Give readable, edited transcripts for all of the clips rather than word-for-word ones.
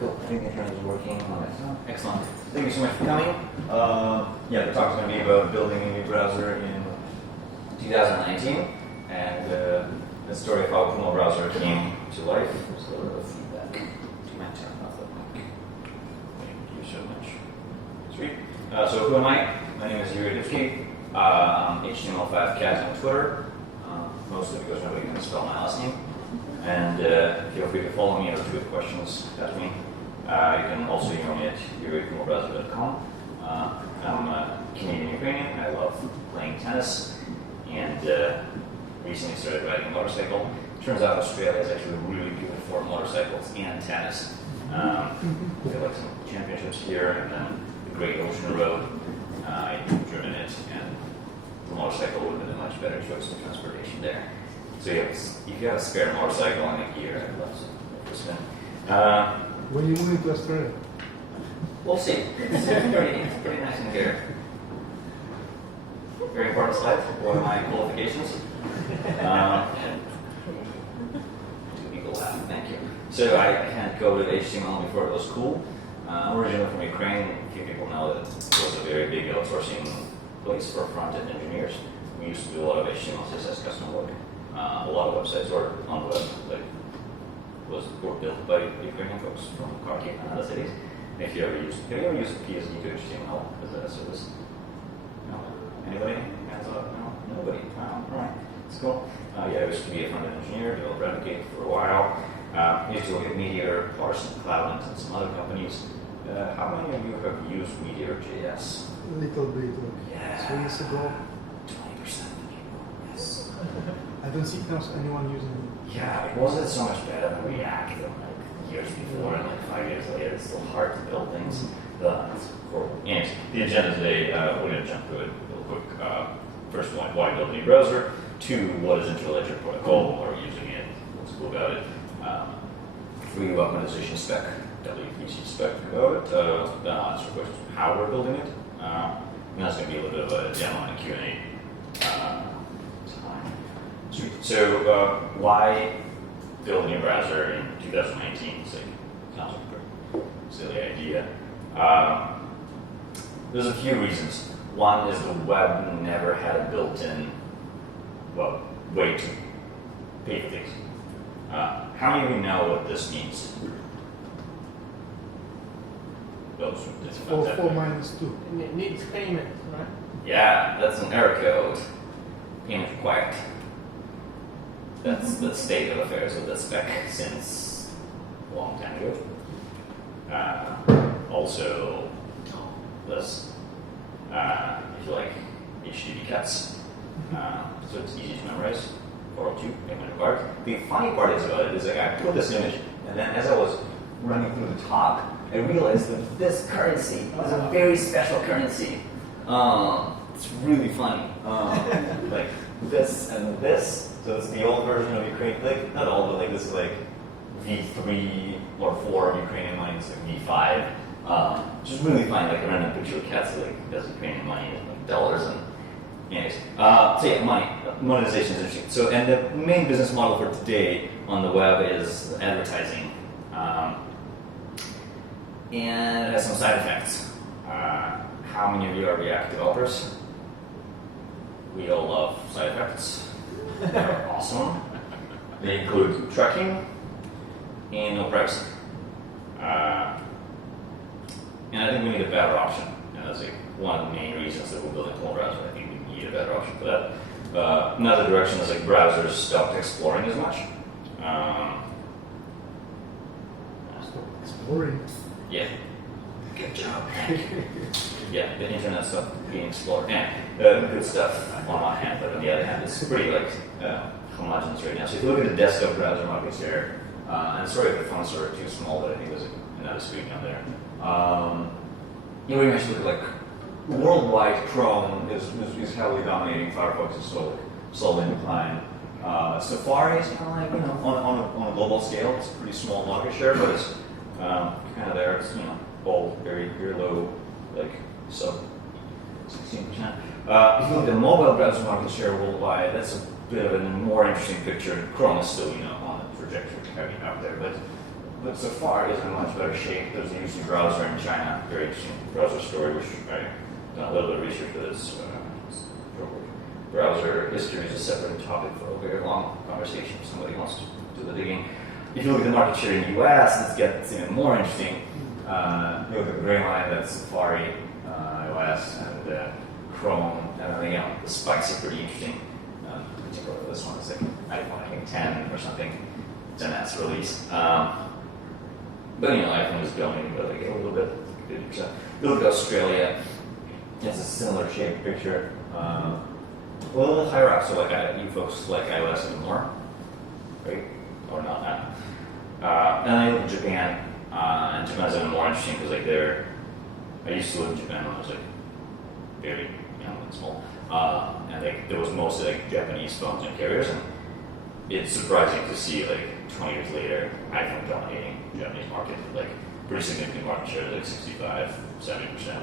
Cool. I think the internet is working on it. Excellent. Thank you so much for coming. Yeah, the talk's going to be about building a new browser in 2019, and the story of how Puma Browser came to life. There's a little bit of feedback. Do my turn off the mic. Thank you so much. Sweet. So who am I? My name is Yuriy Dybskiy. I'm HTML5Cat on Twitter, mostly because nobody can spell my last name. And feel free to follow me or tweet questions at me. You can also email me at yuriy@pumabrowser.com. I'm Canadian Ukrainian. I love playing tennis, and recently started riding a motorcycle. Turns out Australia is actually really good for motorcycles and tennis. We have like some championships here, and then the Great Ocean Road. I've driven it, and the motorcycle would have been a much better choice for transportation there. So yeah, if you have a spare motorcycle and a gear, I'd love to spin. When you move to Australia? We'll see. It's pretty nice in here. Very important slide. What are my qualifications? Two people laugh. Thank you. So I had coded HTML before it was cool. Originally from Ukraine. A few people know that it was a very big outsourcing place for front-end engineers. We used to do a lot of HTML, CSS custom work. A lot of websites were on the web, like were built by Ukrainian folks from Kharkiv and other cities. If you ever used, have you ever used PSD to HTML as a service? No? Anybody? Hands up? No? Nobody? All right. It's cool. Yeah, I used to be a front-end engineer, developed Replicate for a while. Used to look at Meteor, Parson, Cloudlens, and some other companies. How many of you have used Meteor.js? A little bit, like 3 years ago. 20% of the people, yes. I don't see anyone using it. Yeah, it wasn't so much better than React like years before, and like 5 years later, it's still hard to build things. And the agenda today, we're going to jump through it real quick. First point, why build a new browser? 2, what is Interledger protocol? Why are we using it? What's cool about it? 3, Monetization Spec, WPC Spec about it. Then I'll answer questions how we're building it. And that's going to be a little bit of a demo and a Q&A. So why build a new browser in 2019? It's like, sounds like a pretty silly idea. There's a few reasons. One is the web never had a built-in, way to pay for things. How many of you know what this means? Four minus 2. And it needs payment, right? Yeah, that's an error code. Payment required. That's the state of affairs with the spec since a long time ago. Also, this, if you like HTTP cats, so it's easy to memorize. 402, payment required. The funny part is about it is like I put this image, and then as I was running through the talk, I realized that this currency is a very special currency. It's really funny. Like this and this. So it's the old version of Ukraine, like not old, but like this is like V3 or 4 of Ukrainian money, it's like V5. Just really funny, like a random picture of cats like does Ukrainian money, like dollars and anyways. So yeah, money. Monetization is interesting. So and the main business model for today on the web is advertising. And it has some side effects. How many of you are React developers? We all love side effects. They're awesome. They include tracking and no privacy. And I think we need a better option. And that's like one of the main reasons that we're building Puma Browser. I think we need a better option for that. Another direction is like browsers stopped exploring as much. Exploring? Yeah. Good job. Yeah, the internet stopped being explored. And good stuff on one hand, but on the other hand, it's pretty like homogeneous right now. So if you look at the desktop browser market share, and sorry if the fonts are too small, but I think there's another screen down there. You know, we actually look at like worldwide Chrome is heavily dominating. Firefox is slowly in decline. Safari is kind of like, you know, on a global scale, it's a pretty small market share, but it's kind of there. It's, you know, all very low, like sub 16%. If you look at the mobile browser market share worldwide, that's a bit of a more interesting picture. Chrome is still, you know, on a trajectory heavy out there, but but so far is in much better shape. There's a UC browser in China, very interesting browser story, which I've done a little bit of research for this. Browser history is a separate topic for a very long conversation if somebody wants to do the digging. If you look at the market share in the US, it gets even more interesting. You look at the gray line, that's Safari, iOS, and Chrome, and then, the spikes are pretty interesting. Particularly this one is like iPhone, I think 10 or something, 10s release. But iPhone is going but like a little bit, 50%. You look at Australia, it's a similar shaped picture. A little bit higher up, so like you folks like iOS even more, right? Or not now. And then you look at Japan, and Japan's even more interesting because like I used to live in Japan when I was like very young and small, and like there was mostly like Japanese phones and carriers, and it's surprising to see like 20 years later iPhone dominating the Japanese market, like pretty significant market share, like 65, 70%.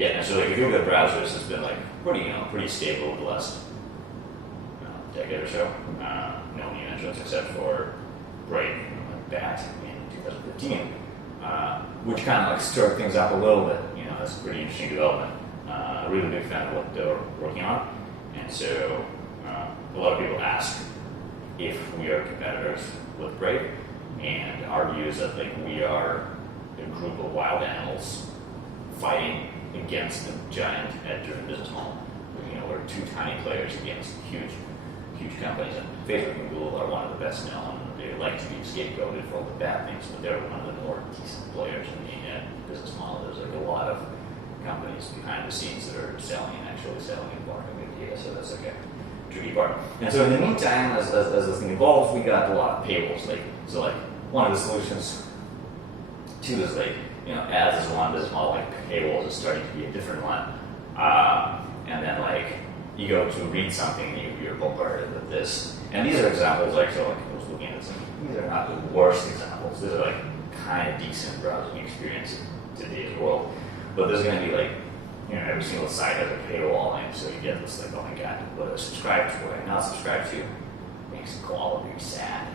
And so like if you look at browsers, it's been like pretty stable over the last decade or so. No new entrants except for Brave, like that in 2015, which kind of like stirred things up a little bit. That's a pretty interesting development. Really big fan of what they're working on, and so a lot of people ask if we are competitors with Brave, and our view is that like we are a group of wild animals fighting against a giant ad-driven business model. We're two tiny players against huge companies, and Facebook and Google are one of the best known. They like to be scapegoated for all the bad things, but they're one of the more decent players in the business model. There's like a lot of companies behind the scenes that are selling and borrowing good data, so that's like a tricky part. And so in the meantime, as this thing evolves, we got a lot of paywalls. So one of the solutions to this, ads is one business model, paywalls is starting to be a different one. And then you go to read something, you're bombarded with this. And these are examples, I was looking at this, these are not the worst examples. These are kind of decent browsing experience in today's world. But there's going to be every single site has a paywall, and so you get this oh my god, what do I subscribe to, what do I not subscribe to? Makes the call very sad.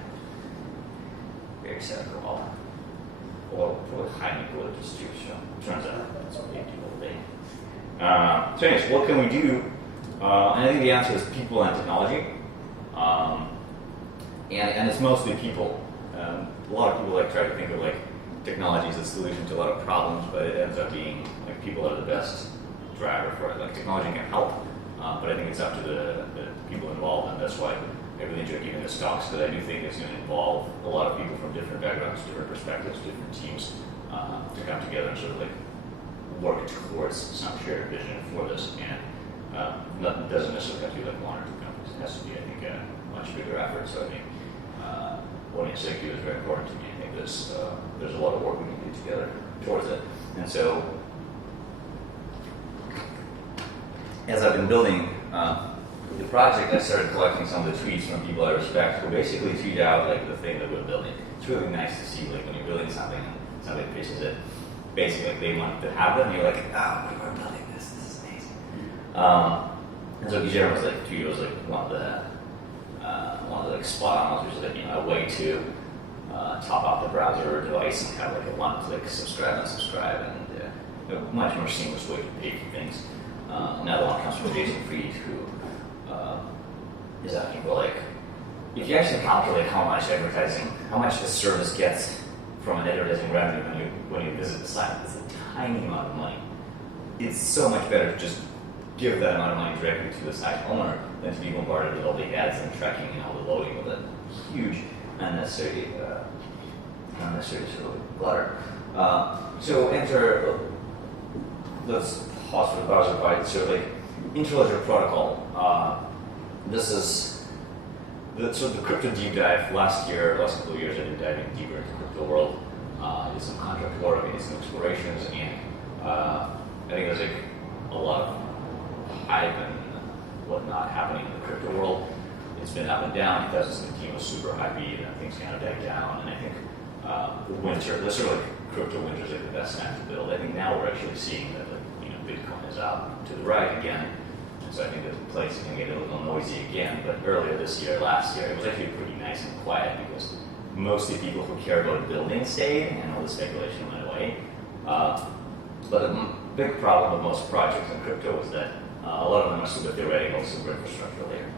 Very sad call. Or probably highly religious too, so turns out that's what they do all day. So anyways, what can we do? And I think the answer is people and technology. And it's mostly people. A lot of people try to think of technology as a solution to a lot of problems, but it ends up being people are the best driver for it. Technology can help, but I think it's up to the people involved, and that's why I really enjoy giving this talks, because I do think it's going to involve a lot of people from different backgrounds, different perspectives, different teams to come together and sort of work towards some shared vision for this. And nothing doesn't necessarily have to be one or two companies. It has to be, I think, a much bigger effort. So I think what you say is very important to me. I think there's a lot of work we can do together towards it. And so, as I've been building the project, I started collecting some of the tweets from people I respect who basically tweet out the thing that we're building. It's really nice to see when you're building something and somebody pitches it. Basically, they want to have them, and you're like, oh, we're building this. This is amazing. And so Guillermo was tweet was one of the spot on, which is a way to top off the browser device and have a one-click subscribe and unsubscribe, and a much more seamless way to pay for things. Another one comes from Jason Fried, who is asking for if you actually calculate how much the service gets from an advertising revenue when you visit the site, it's a tiny amount of money. It's so much better to just give that amount of money directly to the site owner than to be bombarded with all the ads and tracking and all the loading of that huge unnecessary sort of clutter. So let's pause for the browser part. So Interledger protocol. This is the crypto deep dive last couple of years. I've been diving deeper into the crypto world. Did some contract work, I did some explorations, and I think there's a lot of hype and whatnot happening in the crypto world. It's been up and down. 2017 was super hypey, and things kind of died down. And I think the sort of crypto winter is the best time to build. I think now we're actually seeing that Bitcoin is out to the right again. And so I think there's a place it can get a little noisy again. But last year, it was actually pretty nice and quiet because mostly people who care about building stayed, and all the speculation went away. But the big problem with most projects in crypto is that a lot of them are super theoretical, super infrastructure layer.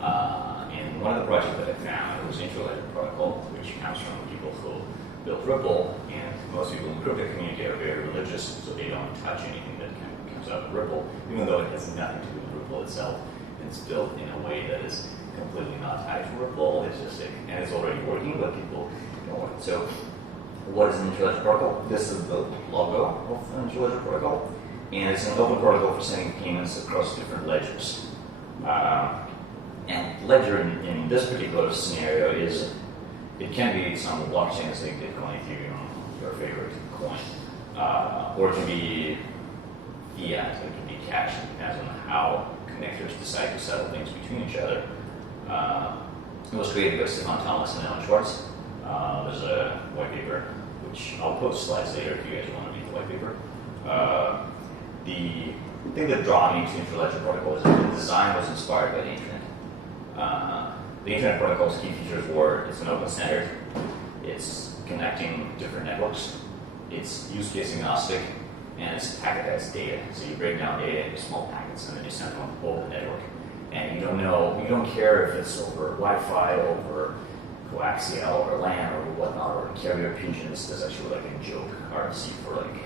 And one of the projects that I found was Interledger protocol, which comes from people who built Ripple, and most people in the crypto community are very religious, so they don't touch anything that comes out of Ripple, even though it has nothing to do with Ripple itself. It's built in a way that is completely not tied to Ripple. It's just and it's already working, but people don't want it. So, what is an Interledger protocol? This is the logo of an Interledger protocol, and it's an open protocol for sending payments across different ledgers. And ledger in this particular scenario is, it can be some blockchains like Bitcoin, Ethereum, your favorite coin, or it can be fiat, it can be cash. It depends on how connectors decide to settle things between each other. It was created by Stefan Thomas and Alan Schwartz. There's a white paper, which I'll post slides later if you guys want to read the white paper. The thing that drew me to Interledger protocol is that the design was inspired by the internet. The internet protocol's key features were it's an open standard, it's connecting different networks, it's use case agnostic, and it's packetized data. So you break down data into small packets and then you send them over the network. And you don't care if it's over Wi-Fi, over coaxial, or LAN, or whatnot, or carrier pigeons. There's actually like a joke RFC for like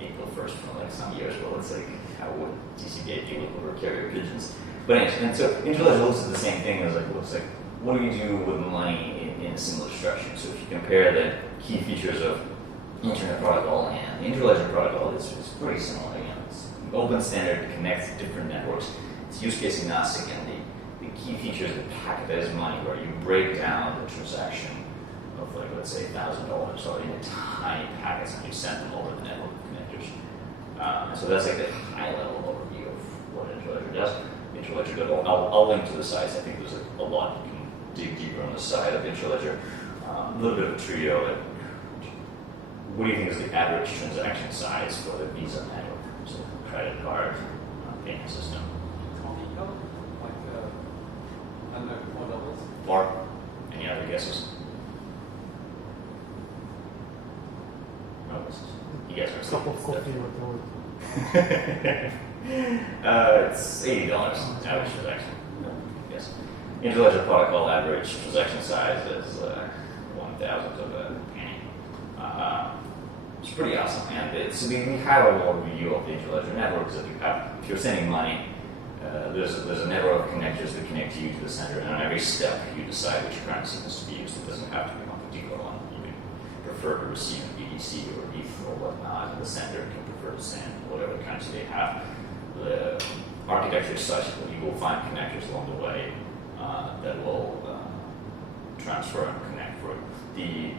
April 1st from like some years ago. It's like, how would TCP deal over carrier pigeons? But anyway, and so Interledger looks at the same thing as like, looks like, what do you do with money in a similar structure? So if you compare the key features of Internet protocol and the Interledger protocol, it's pretty similar. It's an open standard that connects different networks. It's use case agnostic, and the key features that packetize money, where you break down the transaction of like, let's say $1,000 or into tiny packets and you send them over the network connectors. So that's like the high level overview of what Interledger does. Interledger, I'll link to the sites. I think there's a lot you can dig deeper on the side of Interledger. A little bit of a trio. Like, what do you think is the average transaction size for the Visa network? So credit card payment system. Or any other guesses? No guesses. You guys are Cup of coffee or it's $80 average transaction. Yes. Interledger protocol average transaction size is 1/1000th of a penny. It's pretty awesome, and it's the high-level overview of the Interledger network. That you have, if you're sending money, there's a network of connectors that connect you to the sender, and on every step you decide which currency is to be used. It doesn't have to be one particular one. You can prefer to receive in BTC or ETH or whatnot, and the sender can prefer to send whatever currency they have. The architecture is such that you will find connectors along the way that will transfer and connect for it. The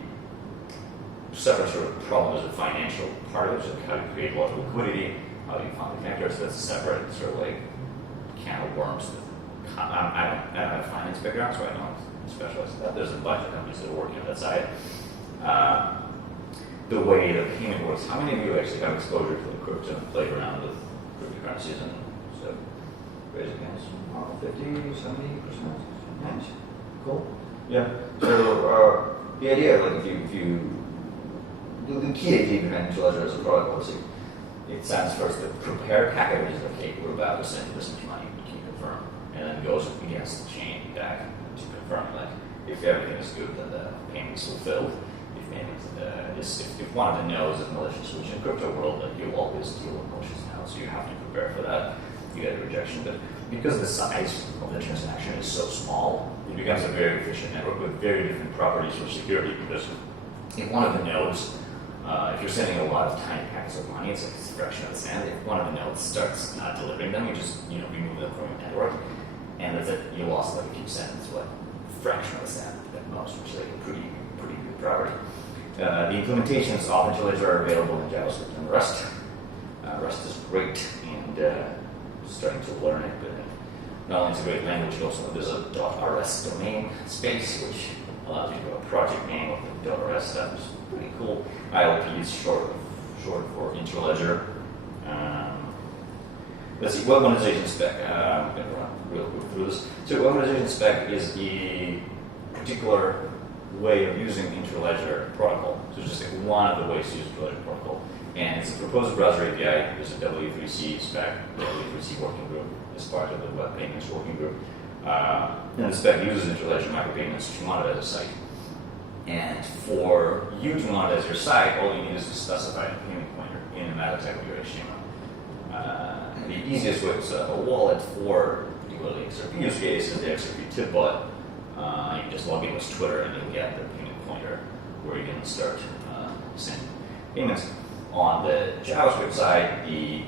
separate sort of problem is the financial part of it, so how do you create a lot of liquidity, how do you find the connectors. That's a separate sort of like can of worms. I don't have a finance background, so I don't specialize in that. There's a bunch of companies that are working on that side. The way the payment works, how many of you actually have exposure to the crypto and played around with cryptocurrencies and so raise against 50, 70%? Nice. Cool. Yeah. So the idea, like if you the key idea behind Interledger as a protocol is it sends first the prepared packet, which is okay, we're about to send you this much money, can you confirm? And then goes against the chain back to confirm that if everything is good, then the payment is fulfilled. If payment if one of the nodes is malicious, which in crypto world, like you always deal with malicious nodes, so you have to prepare for that. You get a rejection, but because the size of the transaction is so small, it becomes a very efficient network with very different properties for security. Because if one of the nodes, if you're sending a lot of tiny packets of money, it's like a fraction of the sand. If one of the nodes starts not delivering them, you just remove them from your network, and that's it. You lost like a few cents, what fraction of the sand at most, which is like a pretty good property. The implementations of Interledger are available in JavaScript and Rust. Rust is great, and starting to learn it, but not only it's a great language, but also there's a .rs domain space, which allows you to have a project name of the .rs stuff. It's pretty cool. ILP is short for Interledger. Let's see, web monetization spec. I'm going to run real quick through this. So web monetization spec is the particular way of using Interledger protocol. So it's just like one of the ways to use Interledger protocol. And it's a proposed browser API. There's a W3C Spec, W3C working group as part of the web payments working group. And the Spec uses Interledger micropayments to monetize a site. And for you to monetize your site, all you need is to specify a payment pointer in a meta tag of your HTML. The easiest way to set up a wallet for particularly XRP use case is the XRP tip bot. You can just log in with Twitter and you'll get the payment pointer where you can start sending payments. On the JavaScript side, the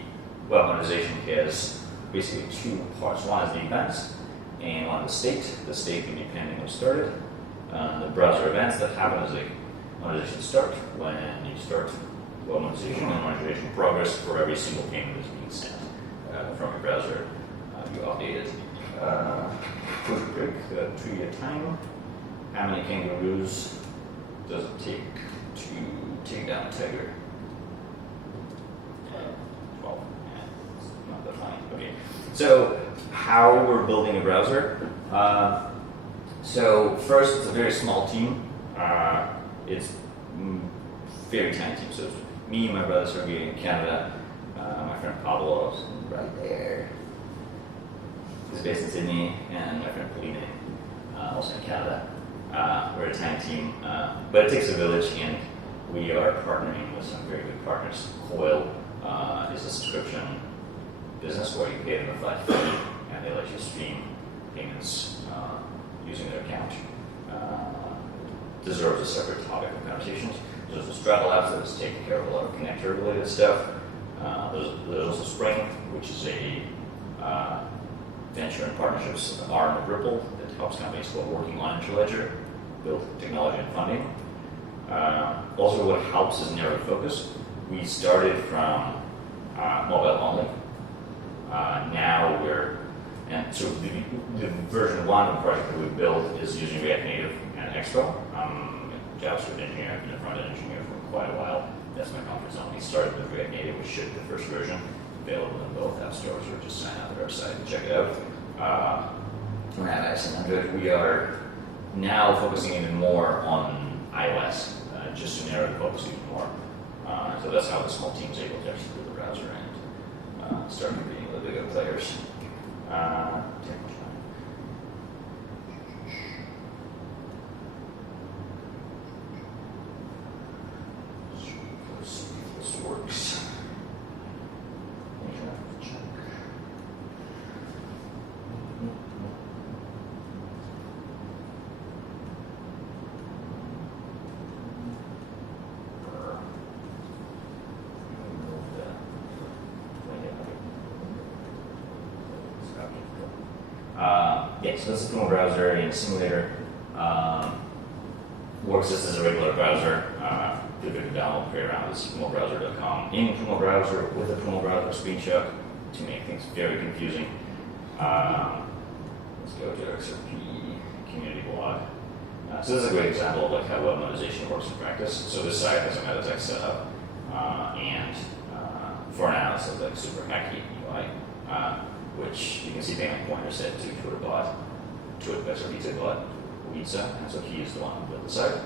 web monetization has basically two parts. One is the events and one is the state can be pending or started. The browser events that happen as a monetization start when you start web monetization and monetization progress for every single payment that's being sent from your browser. You update it. Quick break, 3 at a time. How many kangaroos does it take to take down a tiger? 12. Yeah, it's not that funny. Okay. So, how we're building a browser. So first, it's a very small team. It's very tiny team. So it's me, my brother Sergey in Canada, my friend Pablo is right there. He's based in Sydney, and my friend Pauline, also in Canada. We're a tiny team, but it takes a village, and we are partnering with some very good partners. Coil is a subscription business where you pay them a flat fee, and they let you stream payments using their account. Deserves a separate topic of conversations. There's the Strata Labs that is taking care of a lot of connector-related stuff. There's also Spring, which is a venture and partnerships arm of Ripple that helps companies who are working on Interledger build technology and funding. Also, what helps is narrow focus. We started from mobile only. Now and so the version 1 of the project that we built is using React Native and Expo. I'm a JavaScript engineer, I've been a front-end engineer for quite a while. That's my comfort zone. We started with React Native, we shipped the first version, available in both app stores, or just sign up at our site and check it out. On iOS and Android, we are now focusing even more on iOS, just to narrow the focus even more. So that's how the small team is able to actually build the browser and start competing with the bigger players. This works. So this is Puma Browser in Simulator. Works just as a regular browser. Feel free to download, play around with PumaBrowser.com. In Puma Browser with a Puma Browser screenshot to make things very confusing. Let's go to our XRP community blog. So this is a great example of like how web monetization works in practice. So this site has a meta text setup, and for now it's like super hacky UI. Which you can see payment pointer set to Twitter bot, XRP bot, Witsa, and so he is the one who built the site.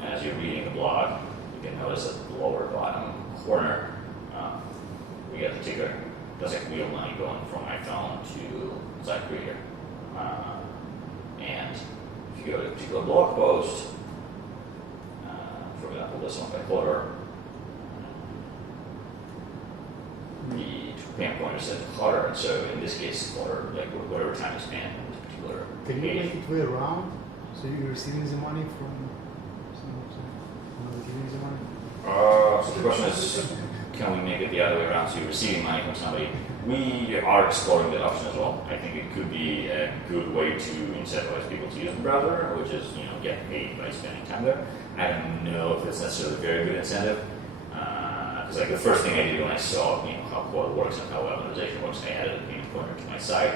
And as you're reading the blog, you can notice at the lower bottom corner, we got the ticker. That's like real money going from my phone to site creator. And if you go to a particular blog post, for example, this one by Flutter, the payment pointer said Flutter, and so in this case, Flutter, like whatever time you spend in this particular Can you page. make it way around? So you're receiving the money from somebody giving the money? So the question is, can we make it the other way around? So you're receiving money from somebody. We are exploring that option as well. I think it could be a good way to incentivize people to use the browser, which is get paid by spending time there. I don't know if it's necessarily a very good incentive. Because like the first thing I did when I saw how Coil works and how web monetization works, I added a payment pointer to my site,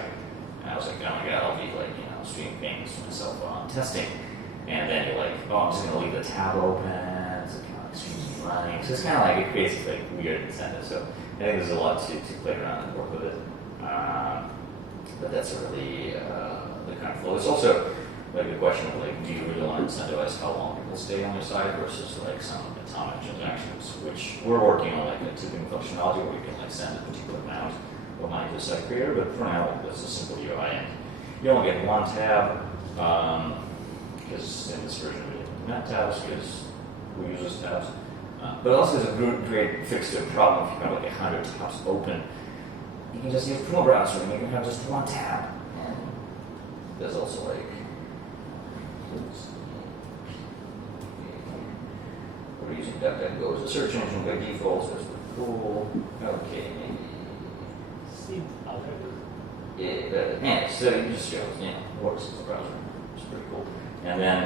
and I was like, oh my god, I'll be like streaming payments to myself while I'm testing. And then you're like, oh, I'm just gonna leave the tab open, so kind of like streaming money. So it's kind of like it creates like weird incentive. So I think there's a lot to play around and work with it. But that's really the kind of flow. It's also like the question of like, do you really want to incentivize how long people stay on your site versus like some atomic transactions, which we're working on like a tipping functionality where you can like send a particular amount of money to the site creator, but for now it's a simple UI and you only get one tab because in this version we didn't implement tabs because who uses tabs. But also there's a great fix to a problem if you have like 100 tabs open. You can just use Puma Browser and you can have just one tab. And there's also like, we're using DuckDuckGo as a search engine by default, so it's cool. Okay, maybe. Yeah, so it just shows, works as a browser. It's pretty cool. And then,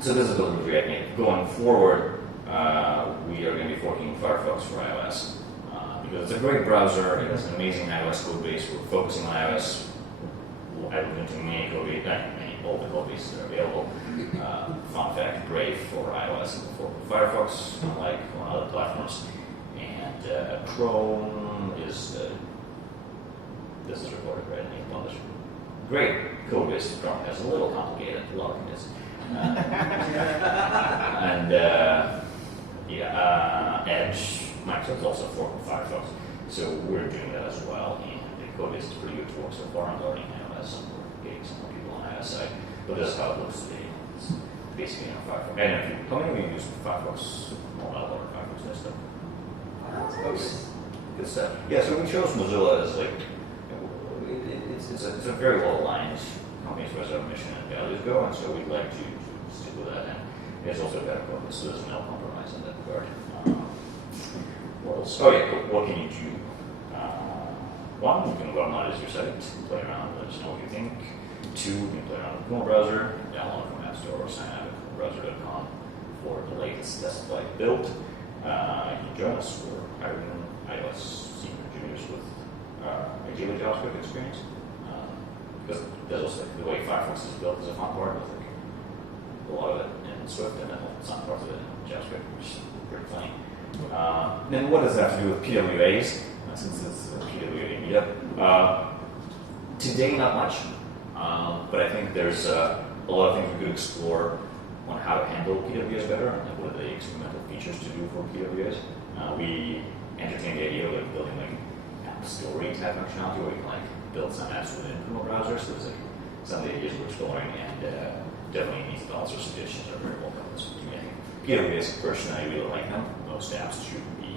so this is built with React Native. Going forward, we are going to be forking Firefox for iOS. Because it's a great browser, it has an amazing iOS code base. We're focusing on iOS. I looked into many code base, all the code bases that are available. Fun fact, Brave for iOS is for Firefox, unlike on other platforms. And Chrome is, this is recorded right in the publisher. Great code base for Chrome, it's a little complicated, a lot of things. And Edge, Microsoft's also for Firefox. So we're doing that as well, and the code base is pretty good to work so far. I'm learning iOS, and we're getting some more people on iOS side. But this is how it looks today. It's basically Firefox. And if you, how many of you use Firefox mobile or Firefox desktop? Good stuff. Yeah, so we chose Mozilla as like, it's a very well aligned company as far as our mission and values go, and so we'd like to stick with that. And it's also better code base, so there's no compromise in that regard. What else? Oh yeah, what can you do? One, you can go monetize your site, play around, let us know what you think. Two, you can play around with Puma Browser, download from App Store or sign up at pumabrowser.com for the latest desktop build. You can join us. We're hiring iOS senior engineers with ideally JavaScript experience. Because there's also like, the way Firefox is built is a fun part with like, a lot of it in Swift and then some parts of it in JavaScript, which is pretty funny. Then what does that have to do with PWAs? Since it's a PWA meetup. Today, not much, but I think there's a lot of things we could explore on how to handle PWAs better, and like what are the experimental features to do for PWAs. We entertained the idea of building like app story type functionality where you can like build some apps within Puma Browser. So there's like some of the ideas we're exploring, and definitely any thoughts or suggestions are very welcome. PWAs, personally, I really like them. Most apps should be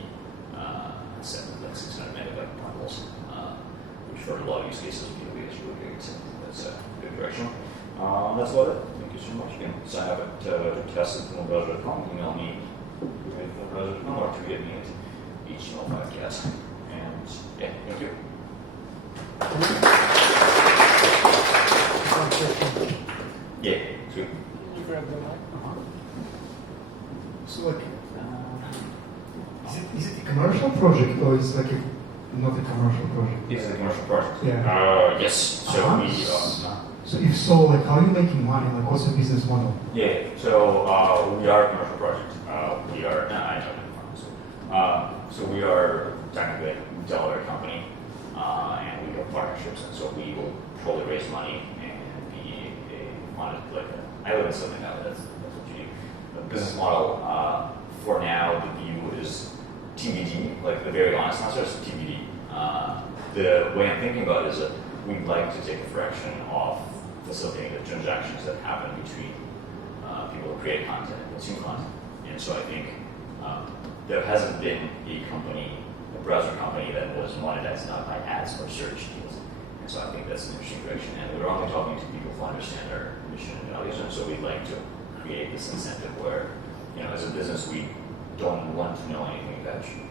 set with like 600 megabyte bundles, which for a lot of use cases, PWA is really good. So that's a good direction. That's about it. Thank you so much. Again, sign up at test@pumabrowser.com. Email me at pumabrowser.com or tweet me at HTML5cast. And yeah, thank you. Yeah, sweet. Can you grab the mic? So like, Is it a commercial project or is it like not a commercial project? It's a commercial project. Yeah. Yes. So we. So if so, like, how are you making money? Like, what's the business model? Yeah. So we are a commercial project. We are. So we are technically a Delaware company, and we have partnerships, and so we will probably raise money and be I live in Silicon Valley. That's what you do. The business model for now, the view is TBD. Like the very honest answer is TBD. The way I'm thinking about it is that we'd like to take a fraction of facilitating the transactions that happen between people who create content and consume content. And so I think there hasn't been a browser company that was monetized not by ads or search deals. And so I think that's an interesting direction. And we're only talking to people who understand our mission and values. And so we'd like to create this incentive where, as a business, we don't want to know anything about you.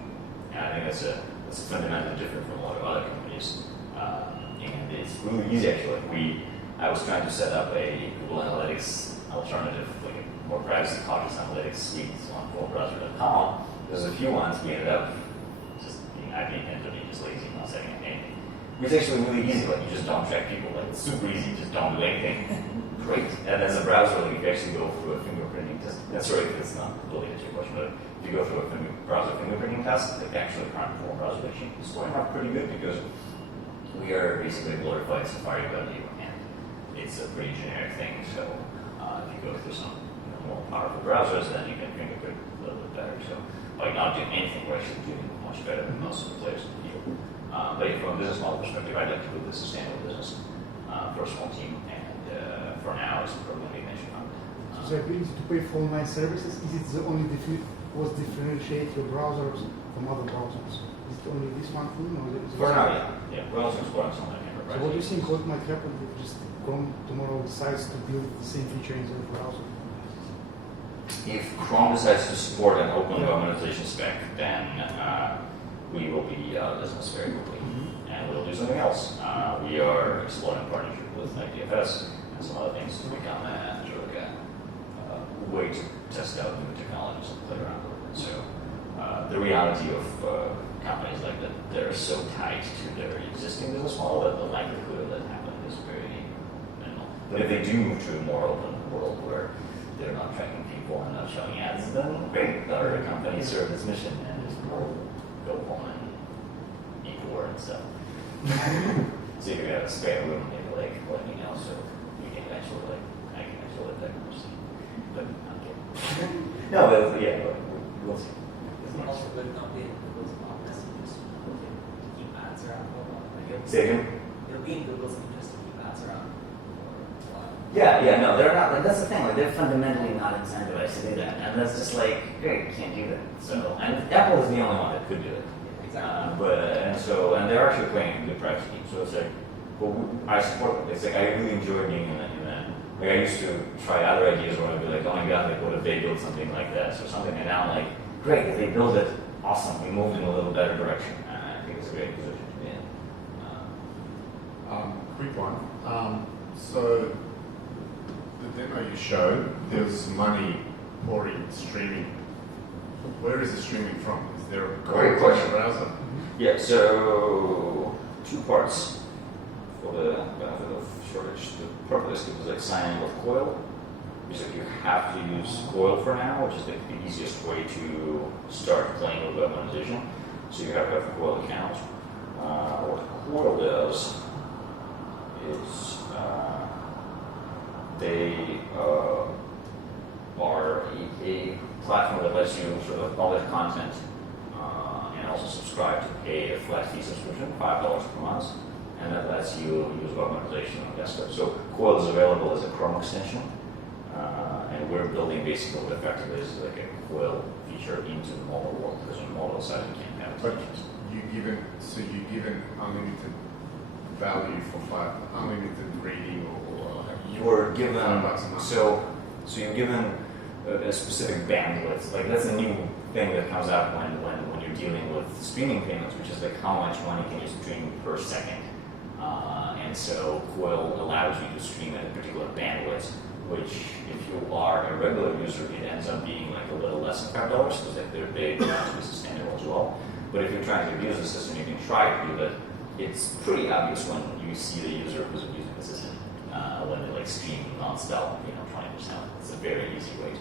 And I think that's fundamentally different from a lot of other companies. And it's really easy actually. I was trying to set up a Google Analytics alternative, like a more privacy-conscious analytics suite on pumabrowser.com. There's a few ones we ended up just being just lazy, not setting up anything. It's actually really easy. Like you just don't track people. Like it's super easy. Just don't do anything. Great. And as a browser, like you can actually go through a fingerprinting test. That's right. It's not really answer your question, but if you go through a browser fingerprinting test, like actually current Puma Browser is scoring out pretty good because we are basically glorified Safari web and it's a pretty generic thing. So if you go through some more powerful browsers, then you can fingerprint a little bit better. So by not doing anything, we're actually doing much better than most of the players in the field. But from a business model perspective, I'd like to build a sustainable business for a small team, and for now, it's probably a venture fund. So the ability to pay for online services, is it the only what differentiates your browsers from other browsers? Is it only this one thing, or is it For now, yeah. We're also exploring some like enterprise. So what do you think what might happen if just Chrome tomorrow decides to build the same feature in their browser? If Chrome decides to support an open monetization spec, then we will be out of business very quickly, and we'll do something else. We are exploring partnership with IDFS and some other things to become a way to test out new technologies and play around with it. So the reality of companies like that, they're so tied to their existing business model that the likelihood of that happening is very minimal. But if they do move to a more open world where they're not tracking people and not showing ads, then great, our company served its mission and just go home and eat war and stuff. So you're gonna have a spare room, maybe like anything else, so you can actually I can actually live that conversation. But I'm kidding. No, but yeah, but we'll see. It's also a good company in Google's office to keep ads around for a while. Say again? It'll be in Google's interest to keep ads around for a while. Yeah, no, they're not. Like, that's the thing. Like, they're fundamentally not incentivized to do that, and that's just like, great, you can't do that. So, and Apple is the only one that could do it. Exactly. And they're actually playing a good privacy game. So it's like, well, I support it. It's like I really enjoy being in that. Like I used to try other ideas where I'd be like, oh my god, like what if they build something like this or something, and now I'm like, great, if they build it, awesome. We moved in a little better direction. I think it's a great position to be in. Quick one. So the demo you showed, there's money pouring streaming. Where is the streaming from? Is there a Great question. browser? Yeah, so 2 parts for the benefit of shortage. The purpose is like signing with Coil. It's like you have to use Coil for now, which is like the easiest way to start playing with web monetization. So you have to have a Coil account. What Coil does is they are a platform that lets you sort of publish content and also subscribe to pay a flat fee subscription, $5 per month, and that lets you use web monetization on desktop. So Coil is available as a Chrome extension, and we're building basically what effectively is like a Coil feature into the mobile world, because on the mobile side you can't have But extensions. you're given unlimited value for unlimited reading or You're given $5 a month. so you're given a specific bandwidth. Like that's a new thing that comes out when you're dealing with streaming payments, which is like how much money can you stream per second. And so Coil allows you to stream at a particular bandwidth, which if you are a regular user, it ends up being like a little less than $5 because like they're big enough to be sustainable as well. But if you're trying to abuse the system, you can try to do that. It's pretty obvious when you see the user who's abusing the system, when they like stream nonstop, 20%. It's a very easy way to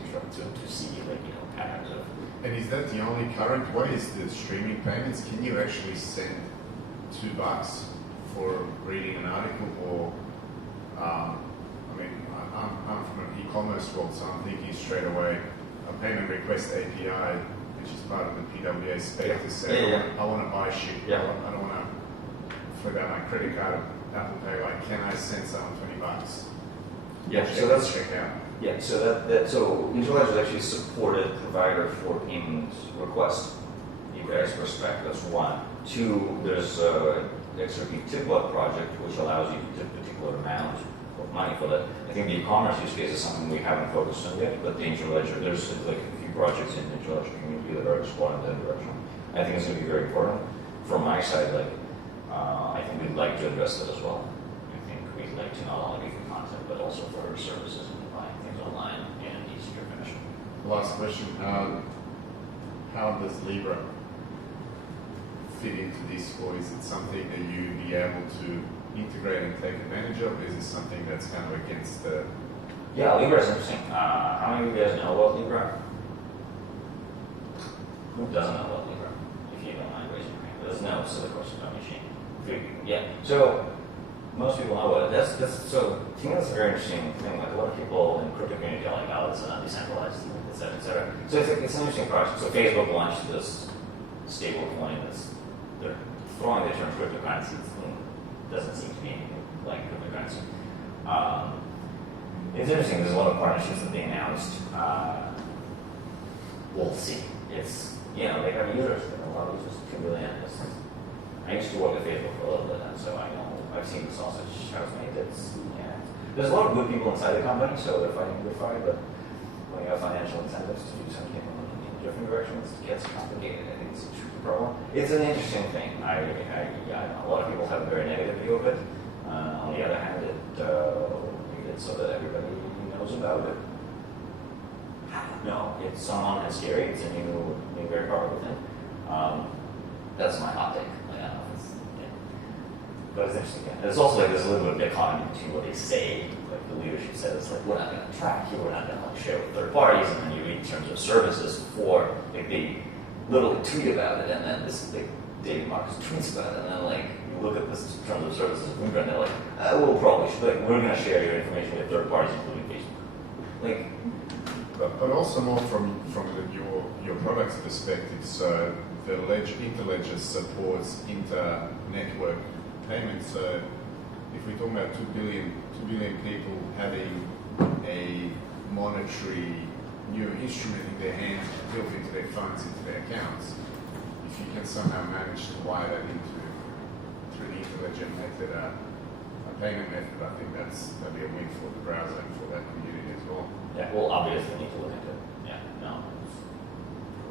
see like patterns of. And is that the only current way? Is the streaming payments? Can you actually send $2 for reading an article? Or I'm from an e-commerce world, so I'm thinking straight away a payment request API, which is part of the PWA spec to say, I want to buy shit. Yeah. I don't want to flip out my credit card, Apple Pay. Like, can I send someone $20? Yeah, so that's check out. Yeah, so Interledger is actually a supported provider for payment request egress for Spec. That's one. 2, there's a SydPWA project which allows you to tip a particular amount of money for that. I think the e-commerce use case is something we haven't focused on yet, but the Interledger, there's like a few projects in the Interledger community that are exploring that direction. I think it's going to be very important. From my side, I think we'd like to address that as well. I think we'd like to not only give you content, but also for services and buying things online in an easier fashion. Last question. How does Libra fit into this, or is it something that you'd be able to integrate and take advantage of? Is it something that's kind of against the... Yeah, Libra is interesting. How many of you guys know about Libra? Who doesn't know about Libra? If you don't mind raising your hand. There's no silly question about machine. Yeah. So most people know what it is. So to me that's a very interesting thing. Like a lot of people in crypto community are like, oh, it's decentralized, et cetera, et cetera. So it's an interesting project. So Facebook launched this stable coin that's they're throwing the term cryptocurrency. It doesn't seem to be anything like cryptocurrency. It's interesting. There's a lot of partnerships that they announced. We'll see. It's they have users. A lot of users, 2 billion. I used to work at Facebook for a little bit, and so I know I've seen the sausage house made. There's a lot of good people inside the company, so they're fighting a good fight. But when you have financial incentives to do something in different directions, it gets complicated. I think it's a tricky problem. It's an interesting thing. I know a lot of people have a very negative view of it. On the other hand, it's so that everybody knows about it. No, it's someone that's scary. It's a new very powerful thing. That's my hot take. But it's interesting. Yeah. There's also there's a little bit of dichotomy between what they say. Like the leadership says, we're not going to track you, we're not going to share with third parties, and then you read terms of services for they literally tweet about it, and then this David Marcus tweets about it, and then you look at this terms of services and they're like, we'll probably we're going to share your information with third parties, including Facebook. But also more from your product's perspective. So the Interledger supports inter-network payments. So if we're talking about 2 billion people having a monetary new instrument in their hands, built into their funds, into their accounts, if you can somehow manage to wire that through the Interledger method, a payment method, I think that'd be a win for the browser and for that community as well. Yeah, we'll obviously need to look into it. Yeah, no.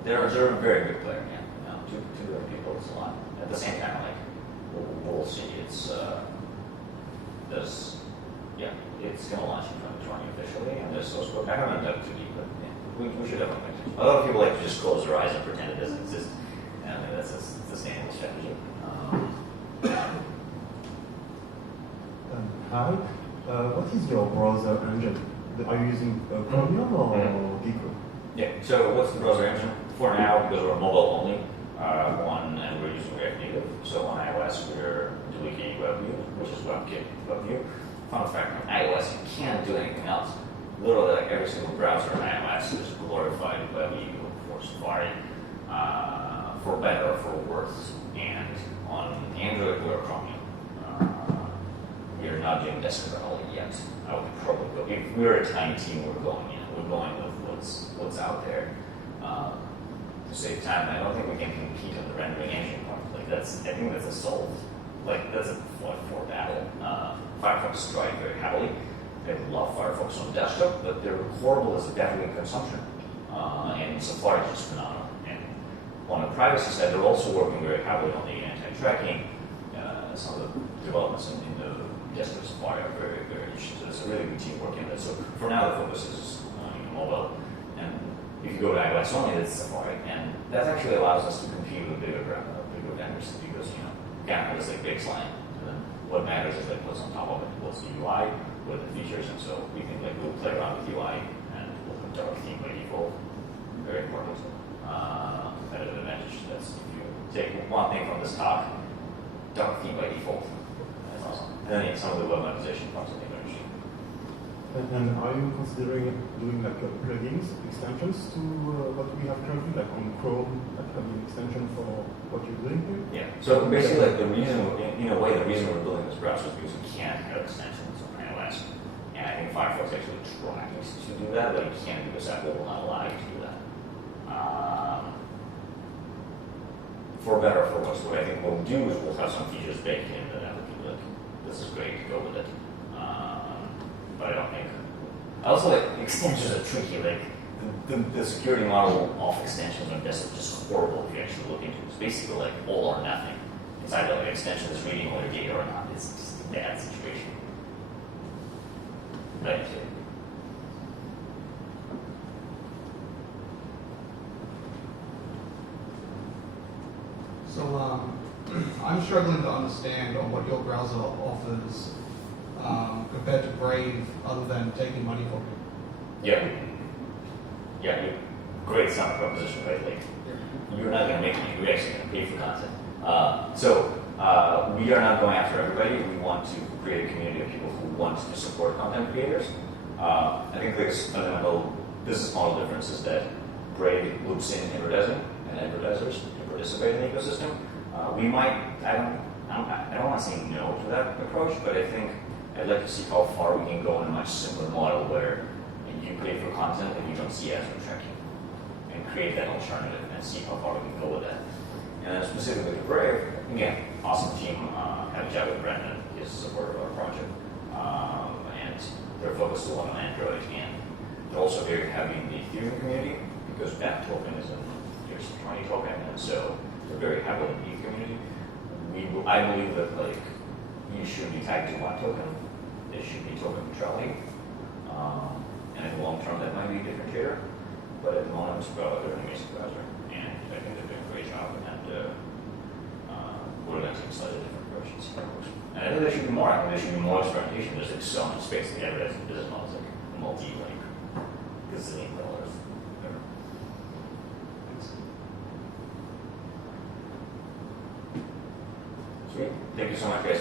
They're a very good player, yeah. No, 2 billion people is a lot. At the same time, we'll see. It's going to launch in 2020 officially, and there's source code. I haven't dug too deep, but we should definitely mention. A lot of people like to just close their eyes and pretend it doesn't exist, and I think that's a sustainable strategy. Hi, what is your browser engine? Are you using Chromium or Geekly? Yeah, so what's the browser engine? For now, because we're mobile only, and we're using React Native. So on iOS, we're deleting WebView, which is WebKit WebView. Fun fact, on iOS, you can't do anything else. Literally, every single browser on iOS is glorified WebView for Safari, for better or for worse. And on Android, we're Chromium. We are not doing desktop at all yet. I would probably go. If we're a tiny team, we're going with what's out there to save time. I don't think we can compete on the rendering engine part. I think that's a solved. That's a for battle. Firefox tried very heavily. They love Firefox on desktop, but they're horrible as a battery consumption. And Safari is just phenomenal. And on the privacy side, they're also working very heavily on the anti-tracking. Some of the developments in the desktop Safari are very, very interesting. So it's a really good team working on it. So for now, the focus is on mobile. And if you go to iOS only, that's Safari. And that actually allows us to compete with bigger vendors because, Canada is big slime. And then what matters is what's on top of it, what's the UI, what are the features. And so we think we'll play around with UI and we'll put dark theme by default. Very important. Competitive advantage. That's if you take one thing from this talk, dark theme by default. That's awesome. And then some of the web monetization parts of the energy. And are you considering doing plugins, extensions to what we have currently, like on Chrome, having an extension for what you're doing here? Yeah. So basically, the reason we're building this browser is because we can't have extensions on iOS, and I think Firefox actually tries to do that, but it can't because Apple will not allow you to do that. For better or for worse, what I think we'll do is we'll have some features baked in that Apple can be like, this is great, go with it. But I don't think. I also extensions are tricky. The security model of extensions on desktop is just horrible if you actually look into it. It's basically all or nothing. It's either an extension is reading all your data or not. It's just a bad situation. Right. So I'm struggling to understand on what your browser offers compared to Brave, other than taking money from you. Yeah. Great sound proposition, right? You're not going to make money. You're actually going to pay for content. So We are not going after everybody. We want to create a community of people who want to support content creators. I think there's fundamental business model differences that Brave loops in advertising and advertisers to participate in the ecosystem. I don't want to say no to that approach, but I think I'd like to see how far we can go in a much simpler model where you pay for content and you don't see ads or tracking, and create that alternative and see how far we can go with that. And then specifically to Brave, again, awesome team. Had a chat with Brendan, he's a supporter of our project, and they're focused a lot on Android, and they're also very heavy in the Ethereum community because that token is an ERC20 token, and so they're very heavily in the ETH community. I believe that like you shouldn't be tagged to one token. There should be token neutrality, and in the long term that might be a differentiator. But at the moment, they're an amazing browser, and I think they're doing a great job. And we're going to take slightly different approaches. And I think there should be more. I think there should be more experimentation. There's like so much space in the advertising business models, like multi-like gazillion dollars. Sweet. Thank you so much, guys.